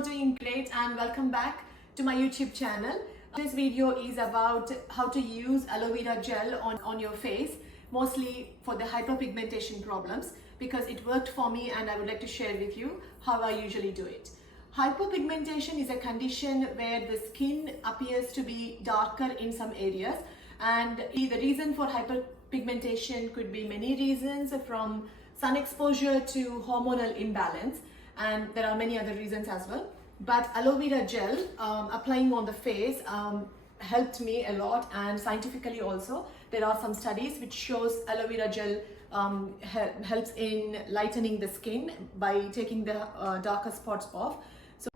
all doing great and welcome back to my YouTube channel. This video is about how to use aloe vera gel on your face, mostly for the hyperpigmentation problems, because it worked for me and I would like to share with you how I usually do it. Hyperpigmentation is a condition where the skin appears to be darker in some areas, and the reason for hyperpigmentation could be many reasons, from sun exposure to hormonal imbalance, and there are many other reasons as well. But aloe vera gel applying on the face helped me a lot, and scientifically also there are some studies which shows aloe vera gel helps in lightening the skin by taking the darker spots off. So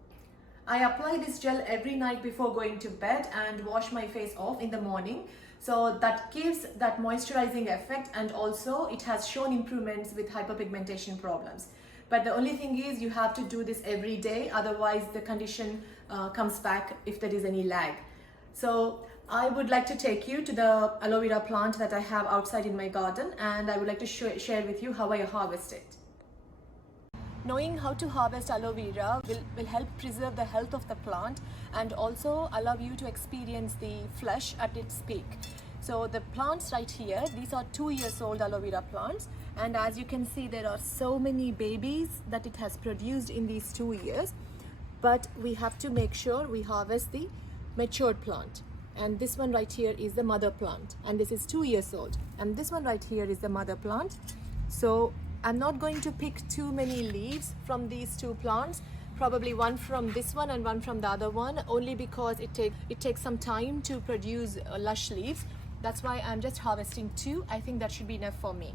I apply this gel every night before going to bed and wash my face off in the morning. So that gives that moisturizing effect, and also it has shown improvements with hyperpigmentation problems. But the only thing is you have to do this every day, otherwise the condition comes back if there is any lag. So I would like to take you to the aloe vera plant that I have outside in my garden, and I would like to share with you how I harvest it. Knowing how to harvest aloe vera will help preserve the health of the plant and also allow you to experience the flush at its peak. So the plants right here, these are 2 years old aloe vera plants, and as you can see there are so many babies that it has produced in these 2 years. But we have to make sure we harvest the matured plant, and this one right here is the mother plant, and this is 2 years old, and this one right here is the mother plant. So I'm not going to pick too many leaves from these two plants, probably one from this one and one from the other one, only because it takes some time to produce lush leaves. That's why I'm just harvesting two. I think that should be enough for me.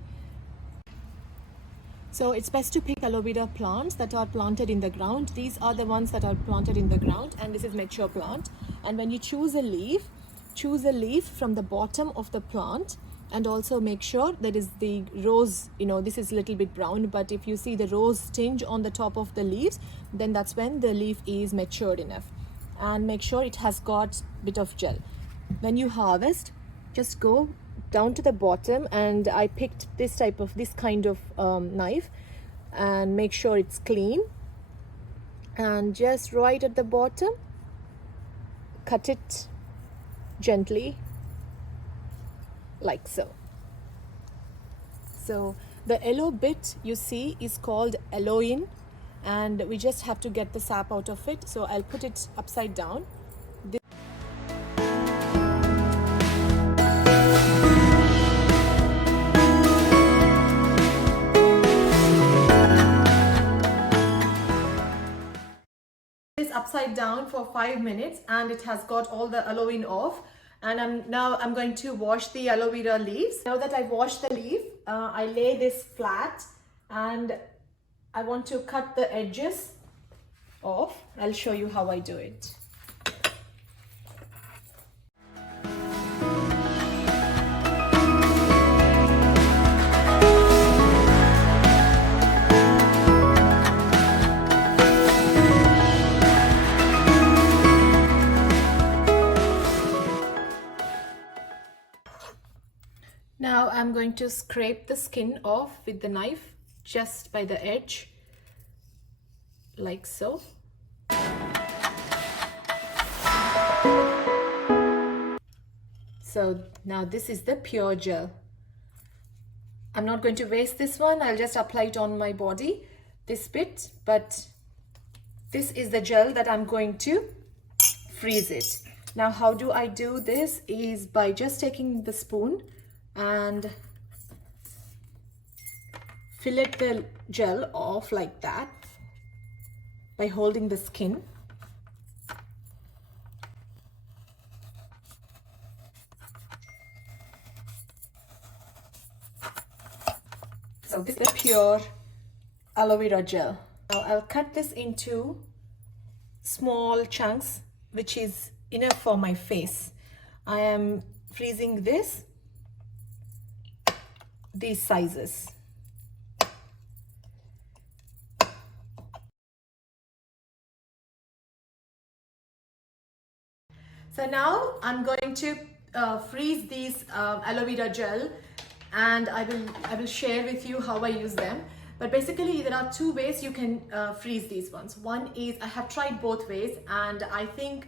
So it's best to pick aloe vera plants that are planted in the ground. These are the ones that are planted in the ground, and this is mature plant. And when you choose a leaf from the bottom of the plant, and also make sure that is the rose, this is a little bit brown, but if you see the rose tinge on the top of the leaves, then that's when the leaf is matured enough. And make sure it has got a bit of gel. When you harvest, just go down to the bottom, and I picked this kind of knife, and make sure it's clean, and just right at the bottom cut it gently like so. So the yellow bit you see is called aloin, and we just have to get the sap out of it. So I'll put it upside down. Upside down for 5 minutes, and it has got all the aloin off, and I'm going to wash the aloe vera leaves. Now that I've washed the leaf, I lay this flat, and I want to cut the edges off. I'll show you how I do it. Now I'm going to scrape the skin off with the knife just by the edge, like so. So now this is the pure gel. I'm not going to waste this one, I'll just apply it on my body, this bit, but this is the gel that I'm going to freeze it. Now how do I do this is by just taking the spoon and fillet the gel off like that by holding the skin. So this is the pure aloe vera gel. Now I'll cut this into small chunks, which is enough for my face. I am freezing these sizes. So now I'm going to freeze these aloe vera gel, and I will share with you how I use them. But basically there are two ways you can freeze these ones. One is, I have tried both ways, and I think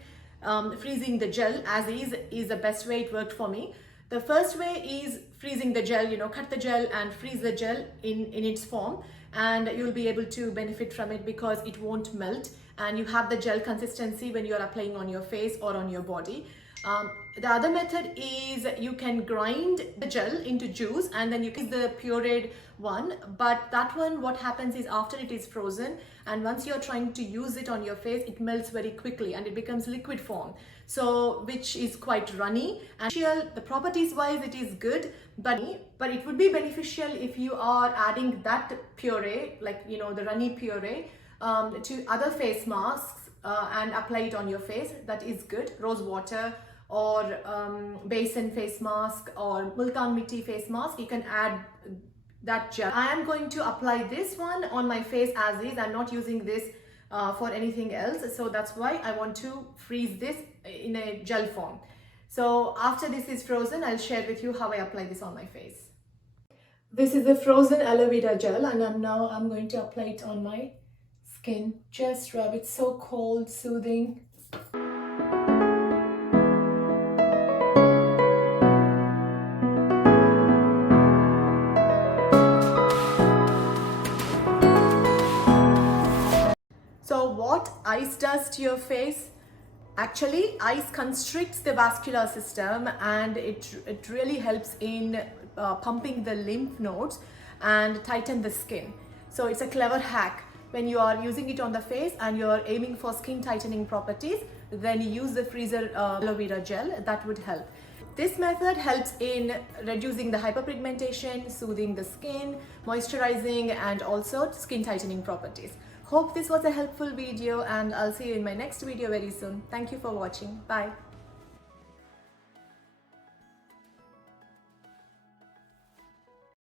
freezing the gel as is the best way. It worked for me. The first way is freezing the gel, cut the gel and freeze the gel in its form, and you'll be able to benefit from it because it won't melt and you have the gel consistency when you're applying on your face or on your body. The other method is you can grind the gel into juice and then you can use the pureed one, but that one, what happens is after it is frozen and once you're trying to use it on your face, it melts very quickly and it becomes liquid form, so which is quite runny. And the properties wise it is good, but it would be beneficial if you are adding that puree, like the runny puree, to other face masks and apply it on your face. That is good. Rose water or basin face mask or multan mitti face mask, you can add that gel. I am going to apply this one on my face as is. I'm not using this for anything else, so that's why I want to freeze this in a gel form. So after this is frozen, I'll share with you how I apply this on my face. This is the frozen aloe vera gel, and I'm going to apply it on my skin. Just rub it. So cold, soothing. So what ice does to your face? Actually, ice constricts the vascular system and it really helps in pumping the lymph nodes and tighten the skin. So it's a clever hack. When you are using it on the face and you're aiming for skin tightening properties, then you use the freezer aloe vera gel. That would help. This method helps in reducing the hyperpigmentation, soothing the skin, moisturizing, and also skin tightening properties. Hope this was a helpful video, and I'll see you in my next video very soon. Thank you for watching. Bye.